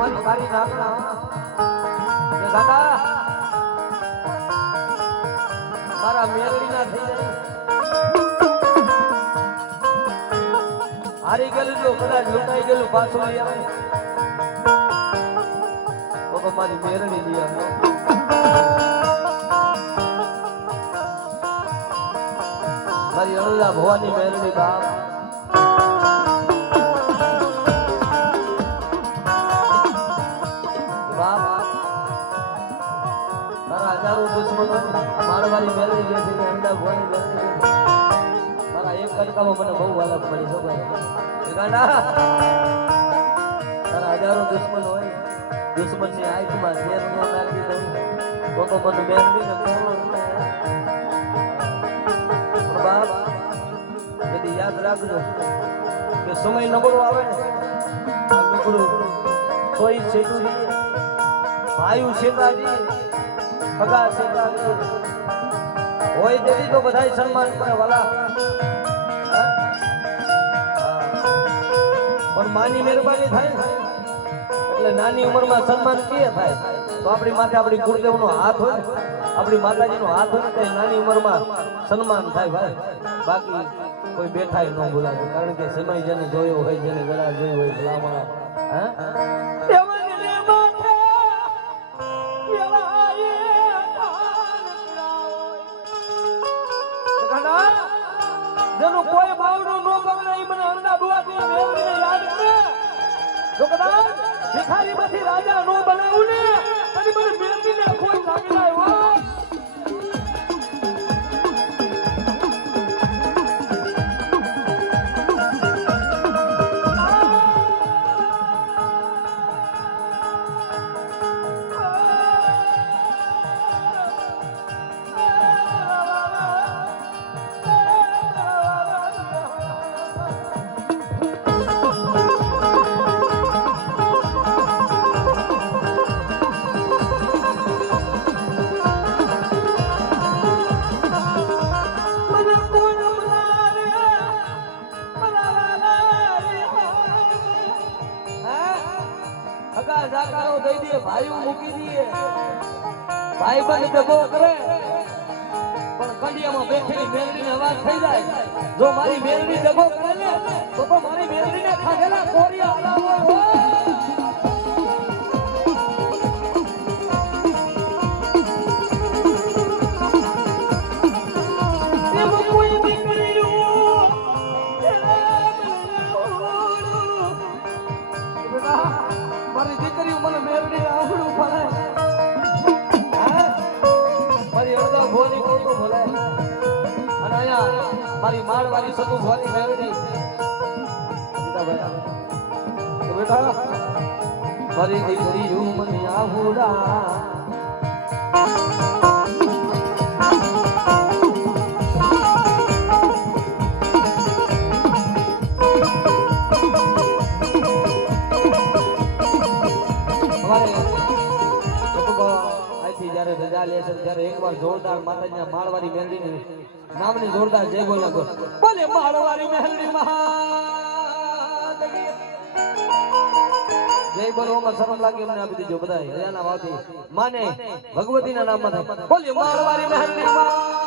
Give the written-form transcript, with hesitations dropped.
અમારી કાળી નાગણા એ ગાતા મારા મેરડી ના થઈ જાય હારી ગયેલું જો કદાચ લૂંટાઈ ગયેલું પાછું લઈ આવે તો મારી મેરડી લઈ આવે મારી અણલા ભવાની મેરડી બાપ હજારો દુશ્મનો મારવારી મેળવી લે છે અંડા ભવાની મેળવી મારા એક કડકામાં મને બહુ વાલા પડી છો ભાઈ ગાંડા તારા હજારો દુશ્મન હોય દુશ્મનની આંખમાં ઝેર ન નાખી દઉં તો મને મેળવી ને બાપ એથી યાદ રાખજો કે સમય નબળો આવે ને નીકળું કોઈ શેઠું ભાઈ શેઠાજી ભગા શેઠાજી હોય તેથી તો બધાય સન્માન કરે વાલા પણ માની મહેરબાની થાય એટલે નાની ઉંમરમાં સન્માન કે થાય તો આપણી માથે આપણી ગુરુદેવનો હાથ હોય આપણી માતાજીનો હાથ હોય તો નાની ઉંમરમાં સન્માન થાય ભાઈ બાકી કોઈ બેઠાય ન બોલાવે કારણ કે સમય જેને જોયો હોય જેને ગળા જોયો હોય ભલામણ જેનું કોઈ ભાવનું ન બગડે એ મને અંડા બુઆની મેળવીને યાદ કરે જો કદાચ ભિખારીમાંથી રાજા નો બનાવું ને અને મને મેળવીને કોઈ લાગી જાય હો જાકારો દઈ દે ભાઈ મૂકી દે ભાઈ બંધ ભેગો કરે પણ કંડિયામાં બેઠેલી મેલડીને અવાજ થઈ જાય જો મારી મેલડી ભેગો કરે ને તો મારી મેલડીને ખાધેલા કોરિયા હલાવો મારી દીકરી મને મેળવી આવડું પડે મારી અડધો ભોલી કહું તો ભલે અને અહીંયા મારી માળવાળી સતુ ભોલી મેળવી બેટા મારી દીકરી મને આવડા જયારે રજા લે છે ત્યારે એકવાર જોરદાર માતાજીના માળવારી મેલડીની નામની જોરદાર જય બોલ્યા બોલે માળવારી મેલડી મહાદેવી જય બોલવામાં શરમ લાગે એમને આપી દીજો બધા હજાના ભાવથી માને ભગવતીના નામમાં બોલે માળવારી મેલડી